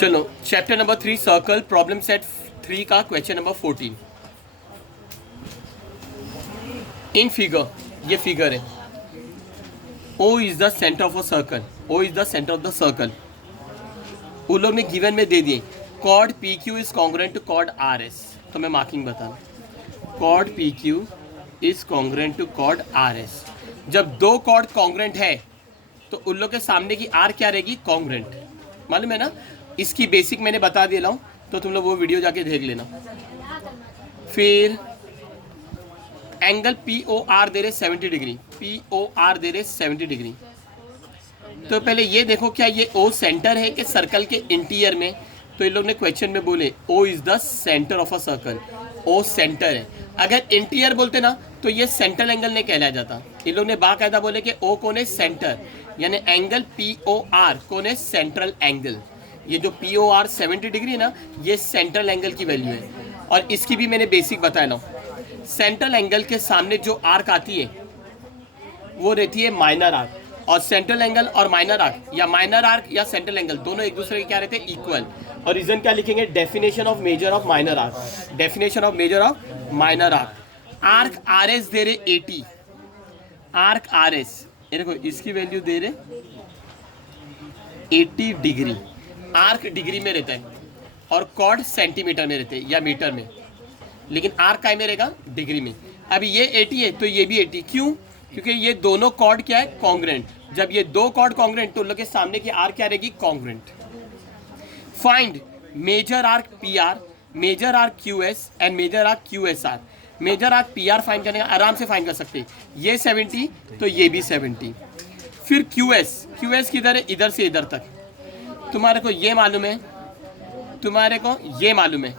चलो chapter number 3 circle problem set 3 का question number 14। In figure, ये फिगर है, O is the centre of a circle, O is the centre of the circle. उन लोग ने given में दे दिए code P Q is congruent to code are S. तो मैं मार्किंग बताऊँ, code P Q is congruent to code R S. जब दो कॉड कॉन्ग्रेंट है तो उन लोग के सामने की आर क्या रहेगी, कॉन्ग्रेंट। मालूम है ना, इसकी बेसिक मैंने बता दिया हूँ, तो तुम लोग वो वीडियो जाके देख लेना। फिर एंगल पी ओ आर दे रहे 70 डिग्री, पी ओ आर दे रहे 70 डिग्री। तो पहले ये देखो क्या ये ओ सेंटर है कि सर्कल के इंटीरियर में। तो इन लोग ने क्वेश्चन में बोले O is the centre of a circle, O centre है। अगर इंटीरियर बोलते ना तो ये सेंट्रल एंगल नहीं कहलाया जाता। इन लोग ने बाकायदा बोले कि ओ कौन है, सेंटर, यानी एंगल पी ओ आर कौन है, सेंट्रल एंगल। ये जो पी ओ आर 70 डिग्री है ना, ये सेंट्रल एंगल की वैल्यू है। और इसकी भी मैंने बेसिक बताया ना, सेंट्रल एंगल के सामने जो आर्क आती है वो रहती है माइनर आर्क। और सेंट्रल एंगल और माइनर आर्क, या माइनर आर्क या सेंट्रल एंगल, दोनों एक दूसरे के क्या रहते हैं, इक्वल। और रीजन क्या लिखेंगे, definition of major of minor arc, definition of major of minor arc. Arc R S दे रहे 80, आर्क आर एस, ये देखो इसकी वैल्यू दे रहे 80 डिग्री। आर्क डिग्री में रहता है और कॉर्ड सेंटीमीटर में रहते हैं या मीटर में, लेकिन आर्क काय में रहेगा, डिग्री में। अभी ये 80 है तो ये भी 80, क्यों, क्योंकि ये दोनों कॉर्ड क्या है, कॉन्ग्रेंट। जब ये दो कॉर्ड कॉन्ग्रेंट तो उन लोग के सामने की आर्क क्या रहेगी, congruent. Find measure arc P R, measure arc Q S and measure arc Q S R. Measure arc P R find करने का आराम से फाइंड कर सकते हैं, ये 70 तो ये भी 70। फिर क्यू एस, क्यू एस किधर है, इधर से इधर तक। तुम्हारे को ये मालूम है, तुम्हारे को ये मालूम है,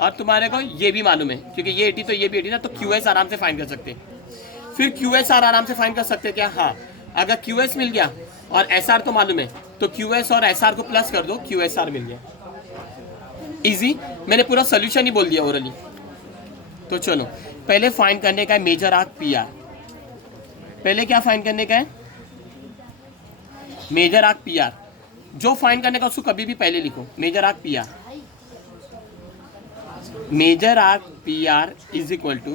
और तुम्हारे को ये भी मालूम है, क्योंकि ये 80 तो ये भी 80 ना, तो क्यू एस आराम से फाइंड कर सकते हैं। फिर क्यू एस आर आराम से फाइंड कर सकते हैं क्या, हाँ। अगर क्यू एस मिल गया और एस आर तो मालूम है, तो क्यू एस और एस आर को प्लस कर दो, क्यू एस आर मिल गया। इजी, मैंने पूरा सोल्यूशन ही बोल दिया ओरली। तो चलो पहले फाइंड करने का है मेजर आर्क पी आर। पहले क्या फाइंड करने का है, मेजर आर्क पी आर। जो फाइंड करने का उसको कभी भी पहले लिखो, measure arc P R. Measure arc P R is equal to,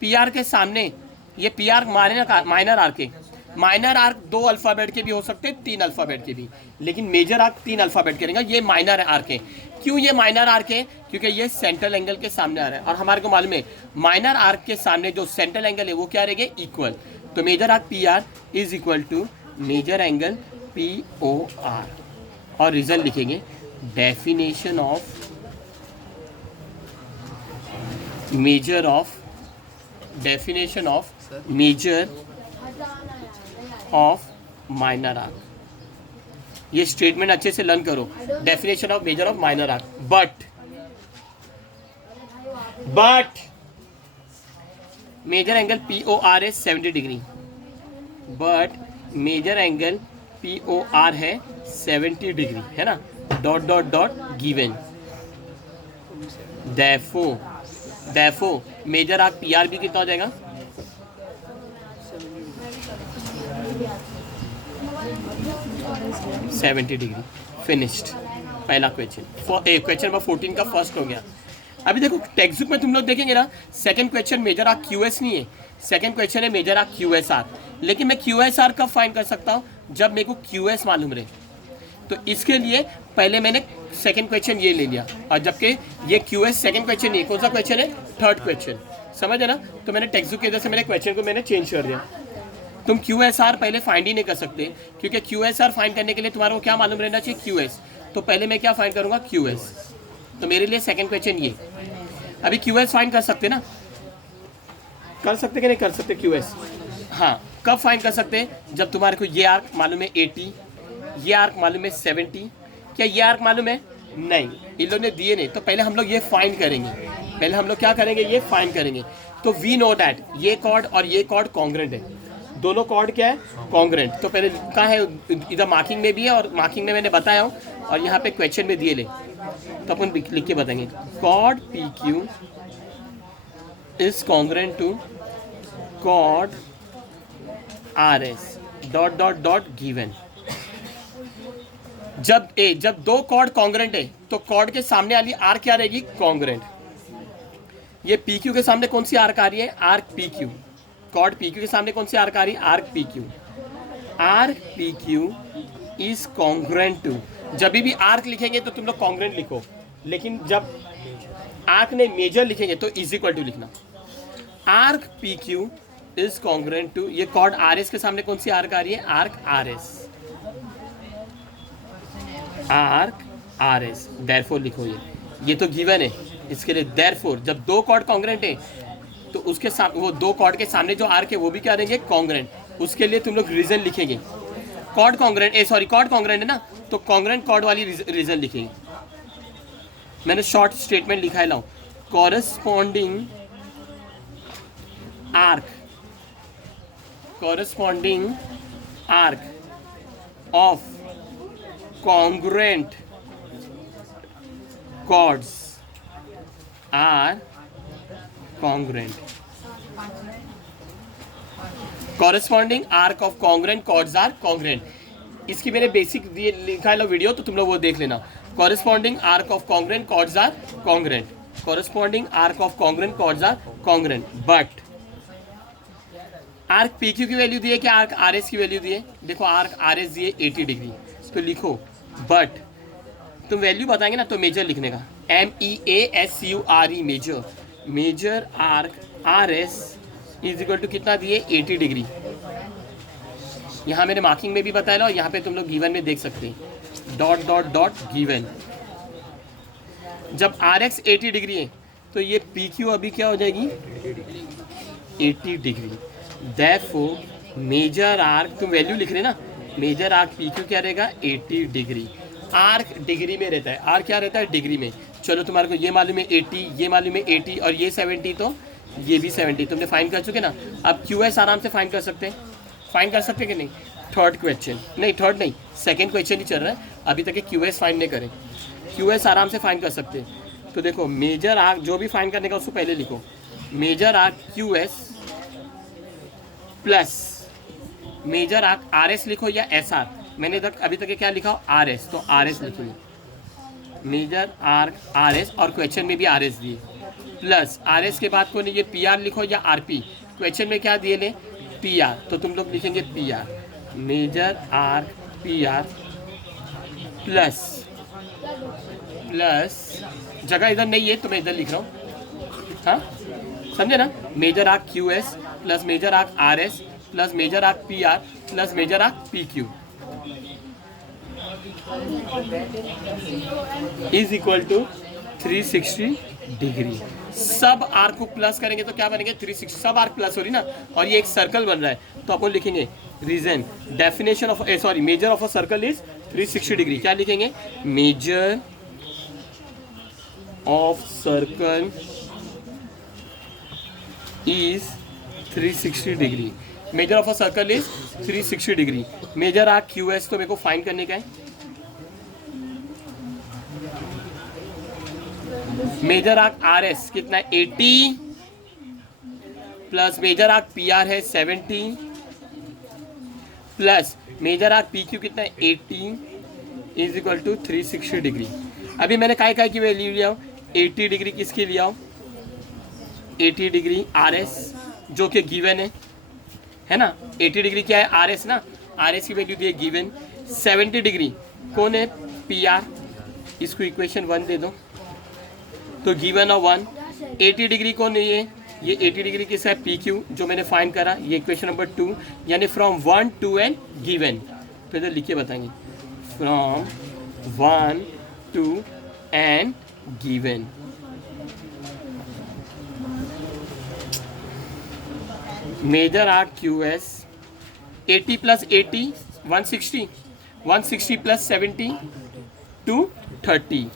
P R के सामने ये पी आर माइनर आर्क है। माइनर आर्क 2 अल्फाबेट के भी हो सकते हैं, 3 अल्फाबेट के भी, लेकिन मेजर आर्क 3 अल्फाबेट के रहेगा। ये माइनर आर्क है। क्यों ये माइनर आर्क है, क्योंकि ये सेंट्रल एंगल के सामने आ रहा है, और हमारे को मालूम है माइनर आर्क के सामने जो सेंट्रल एंगल है वो क्या रहेगा, इक्वल। तो major arc P R is equal to measure angle P O R. और रिजल्ट लिखेंगे definition of major of, definition of major of minor arc. ये स्टेटमेंट अच्छे से लर्न करो, definition of major of minor arc. But measure angle P O R है 70 degree, but measure angle P O R है 70 degree, है ना, dot dot dot given. Therefore measure arc P are भी कितना हो जाएगा, 70 डिग्री। फिनिश्ड पहला question. Question number 14 का फर्स्ट हो गया। अभी देखो टेक्स्ट बुक में तुम लोग देखेंगे ना, second question measure arc Q S नहीं है, सेकंड क्वेश्चन है measure arc Q S R. लेकिन मैं क्यू एस आर कब फाइंड कर सकता हूँ, जब मेरे को क्यू एस मालूम रहे। तो इसके लिए पहले मैंने सेकंड क्वेश्चन ये ले लिया, और जबकि ये क्यू एस सेकंड क्वेश्चन नहीं है, कौन सा क्वेश्चन है, थर्ड क्वेश्चन। समझ है ना, तो मैंने टेक्स्ट बुक की वजह से मेरे क्वेश्चन को मैंने चेंज कर दिया। तुम क्यू एस आर पहले फाइंड ही नहीं कर सकते, क्योंकि क्यू एस आर फाइंड करने के लिए तुम्हारे को क्या मालूम रहना चाहिए, क्यू एस। तो पहले मैं क्या फाइंड करूंगा, क्यू एस। तो मेरे लिए सेकंड क्वेश्चन ये। अभी क्यू एस फाइंड कर सकते ना, कर सकते कि नहीं कर सकते क्यू एस, हाँ। कब फाइंड कर सकते हैं, जब तुम्हारे को ये आर्क मालूम है 80, ये आर्क मालूम है 70। क्या ये आर्क मालूम है, नहीं, इन लोगों ने दिए नहीं। तो पहले हम लोग ये फाइंड करेंगे, पहले हम लोग क्या करेंगे, ये फाइंड करेंगे। तो वी नो दैट ये कॉर्ड और ये कॉर्ड कॉन्ग्रेंट है, दोनों कॉर्ड क्या है, कॉन्ग्रेंट। तो पहले कहाँ है, इधर मार्किंग में भी है, और मार्किंग में मैंने बताया हूँ, और यहाँ पे क्वेश्चन में दिए ले, तो अपन लिख के बताएंगे chord P Q is congruent to chord R S dot dot dot given. जब दो कॉर्ड कॉन्ग्रेंट है तो कॉर्ड के सामने वाली आर्क क्या रहेगी, कॉन्ग्रेंट। ये पी क्यू के सामने कौन सी आर्क आ रही है, arc P Q. Chord P Q के सामने कौन सी आर्क आ रही है, arc P Q. Arc P Q is congruent to, जब भी आर्क लिखेंगे तो तुम लोग कॉन्ग्रेंट लिखो, लेकिन जब आर्क ने मेजर लिखेंगे तो इज इक्वल टू लिखना। Arc P Q is congruent to, ये कॉर्ड आर एस के सामने कौन सी आर्क आ रही है, arc R S. Arc R S, therefore लिखो, ये तो गिवन है, इसके लिए देयरफॉर जब दो कॉर्ड कॉन्ग्रेंट है तो उसके सामने, वो दो कॉर्ड के सामने जो आर्क है वो भी क्या रहेंगे, कॉन्ग्रेंट। उसके लिए तुम लोग रीजन लिखेंगे, कॉर्ड कॉन्ग्रेंट, कॉर्ड कॉन्ग्रेंट है ना, तो कॉन्ग्रेंट कॉर्ड वाली रीजन लिखेंगे। मैंने शॉर्ट स्टेटमेंट लिखा है, लाओ, corresponding arc of congruent chords are congruent. Corresponding arc of congruent chords are congruent. इसकी मैंने बेसिक लिखा है वीडियो, तो तुम लोग वो देख लेना। Corresponding arc of congruent chords are congruent. Corresponding arc of congruent chords are congruent. But arc P Q की वैल्यू दी है कि आर्क आर एस की वैल्यू दी है, देखो आर्क आर एस दी है 80 डिग्री, तो लिखो बट तुम वैल्यू बताएंगे ना तो मेजर लिखने का, MEASURE measure, measure arc R S is equal to कितना दिए 80 डिग्री। यहाँ मेरे मार्किंग में भी बताया लो, यहाँ पे तुम लोग गिवन में देख सकते हैं, डॉट डॉट डॉट गिवन। जब आर एक्स 80 डिग्री है तो ये पी क्यू अभी क्या हो जाएगी 80 डिग्री। देयरफॉर मेजर आर्क, तुम वैल्यू लिख रहे ना, मेजर आर्क पी क्यू क्या रहेगा 80 डिग्री। आर्क डिग्री में रहता है, आर्क क्या रहता है डिग्री में। चलो तुम्हारे को ये मालूम है 80, ये मालूम है 80 और ये 70, तो ये भी 70 तुमने फाइंड कर चुके ना। अब क्यू एस आराम से फाइंड कर सकते हैं, फाइंड कर सकते हैं कि नहीं। थर्ड क्वेश्चन नहीं, थर्ड नहीं, सेकेंड क्वेश्चन ही चल रहा है, अभी तक क्यू एस फाइंड नहीं करें। क्यू एस आराम से फाइंड कर सकते हैं। तो देखो मेजर आर्क जो भी फाइंड करने का उसको पहले लिखो, measure arc Q S plus measure arc R S लिखो या एस आर। मैंने अभी तक क्या लिखा आर एस, तो आर एस लिखो, मेजर आर्क आर एस, और क्वेश्चन में भी आर एस दिए, प्लस आर एस के बाद को नहीं ये पी आर लिखो या आर पी, क्वेश्चन में क्या दिए ले पी आर, तो तुम लोग लिखेंगे P R, measure arc P R plus जगह इधर नहीं है तो मैं इधर लिख रहा हूँ, हाँ समझे ना। Measure arc Q S plus measure arc R S plus measure arc P R plus measure arc P Q is equal to 360 degree. सब आर्क को प्लस करेंगे तो क्या बनेंगे 360, सब आर्क प्लस हो रही ना, और ये एक सर्कल बन रहा है तो अपन लिखेंगे reason definition of major of a circle is 360 degree. क्या लिखेंगे, measure of circle is 360 degree. Measure of a circle is 360 degree. Measure arc Q S तो मेरे को फाइंड करने का है, मेजर आर्क आर एस कितना है 80 plus measure arc P R है 70 plus measure arc P Q कितना है 80 इज इक्वल टू 360 डिग्री। अभी मैंने काय की वैल्यू लिया हूँ 80 डिग्री, किसके लिया हूँ 80 डिग्री आर एस जो कि गिवन है ना। 80 डिग्री क्या है आर एस ना, आर एस की वैल्यू दी है गिवन। 70 डिग्री कौन है पी आर, इसको इक्वेशन 1 दे दो तो गिवन ऑफ 1। 80 डिग्री कौन है ये 80 डिग्री किसका है पी क्यू जो मैंने फाइंड करा, ये इक्वेशन नंबर 2, यानी फ्रॉम 1 टू एंड गिवन। तो इधर लिख के बताएंगे from 1 two and given. Measure arc Q S 80 plus 80 160, 160 plus 70 230।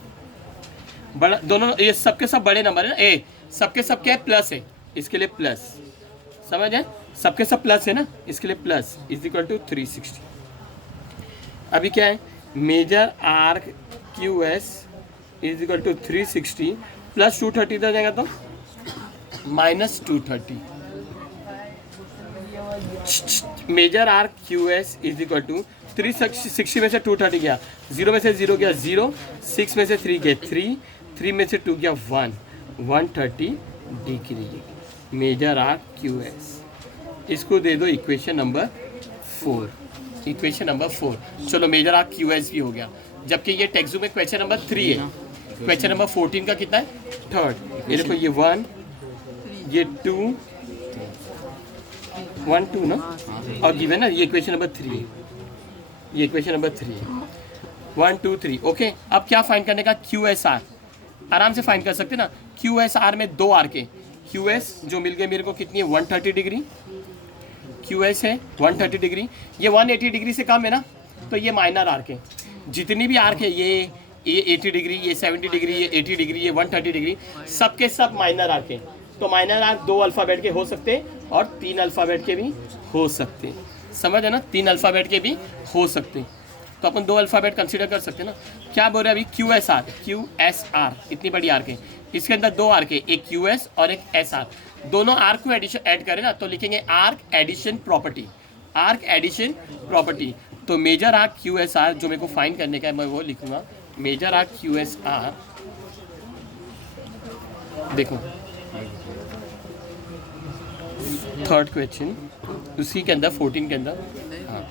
बड़ा दोनों ये सबके सब बड़े नंबर है ना, ए सबके सब क्या है प्लस है, इसके लिए प्लस, समझ है सबके सब प्लस है ना, इसके लिए प्लस इज इक्वल टू 360। अभी क्या है measure arc Q S is equal to 360 plus 230 इधर जाएगा तो minus 230। Measure arc Q S is equal to 360 में से 230 गया, 0 में से 0 गया 0, 6 में से 3 गया 3, 3 में से 2 गया 1, 130 degree measure arc Q S. इसको दे दो इक्वेशन नंबर 4। इक्वेशन नंबर 4, चलो मेजर आर्क क्यू एस भी हो गया, जबकि ये टेक्स्ट बुक में क्वेश्चन नंबर 3 है। क्वेश्चन नंबर 14 का कितना है? 3rd। ये देखो, ये 1, ये 2, 1 2 ना, और गिवन ना, ये क्वेश्चन नंबर 3 है, ये क्वेश्चन नंबर 3 है, 1 2 3। ओके, अब क्या फाइंड करने का? क्यू एस आर आराम से फाइंड कर सकते ना। क्यू एस आर में 2 आर के क्यू एस जो मिल गए मेरे को, कितनी है? 130 डिग्री क्यू एस है, 130 डिग्री। ये 180 डिग्री से कम है ना, तो ये माइनर आर्क है। जितनी भी आर्क है, ये 80 डिग्री, ये 70 डिग्री, ये 80 डिग्री, ये 130 डिग्री, सबके सब माइनर आर्क हैं। तो माइनर आर्क 2 अल्फ़ाबेट के हो सकते हैं और 3 अल्फ़ाबेट के भी हो सकते हैं। समझ है ना? 3 अल्फ़ाबेट के भी हो सकते हैं, तो अपन 2 अल्फ़ाबेट कंसीडर कर सकते हैं ना। क्या बोल रहे हैं अभी? क्यू एस आर इतनी बड़ी आर्क है, इसके अंदर 2 आर्क है, एक क्यू एस और एक एस आर। दोनों आर्क को एडिशन ऐड करें ना, तो लिखेंगे arc addition property, arc addition property. तो major arc Q S R जो मेरे को फाइंड करने का है, मैं वो लिखूंगा measure arc Q S R. देखो 3rd क्वेश्चन उसी के अंदर 14 के अंदर, हाँ,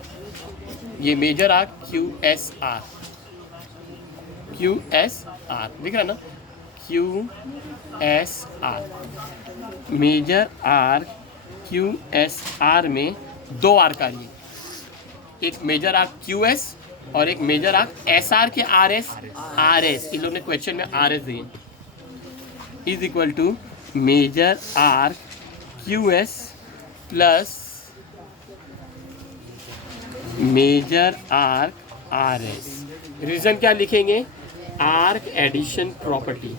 ये measure arc Q S R, Q S R दिख रहा है ना, Q S R, measure arc Q S R में 2 आर्क आ रही है, एक मेजर आर्क क्यू एस और एक मेजर आर्क एस आर के आर एस। इन लोगों ने क्वेश्चन में आर एस दिए, is equal to measure arc Q S plus measure arc R S. Reason क्या लिखेंगे? Arc addition property.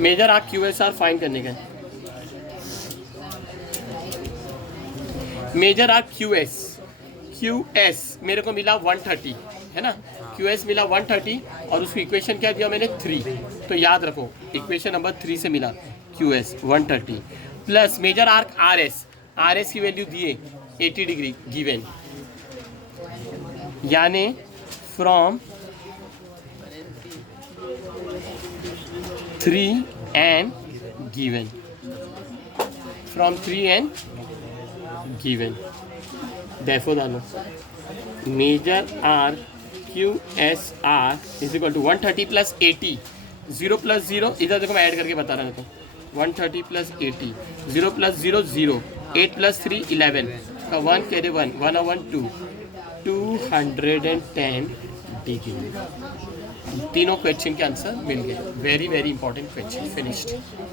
Measure arc Q S R find करने का। मेजर आर्क क्यू एस मेरे को मिला 130 है ना, क्यू एस मिला 130 और उसकी इक्वेशन क्या दिया मैंने? 3। तो याद रखो इक्वेशन नंबर 3 से मिला Q S 130 plus measure arc R S की वैल्यू दिए 80 डिग्री गिवन, यानी from 3 and given, from 3 and given, therefore डालो measure R Q S R is equal to 130 plus 80, 0 plus 0, इधर देखो मैं ऐड करके बता रहा हूँ, तो 130 प्लस 80, 0 प्लस 0 0, 8 प्लस 3 11 का 1 कह दे 1, 1 और 1 2, 210 डिग्री। तीनों क्वेश्चन के आंसर मिल गए। Very very important question finished.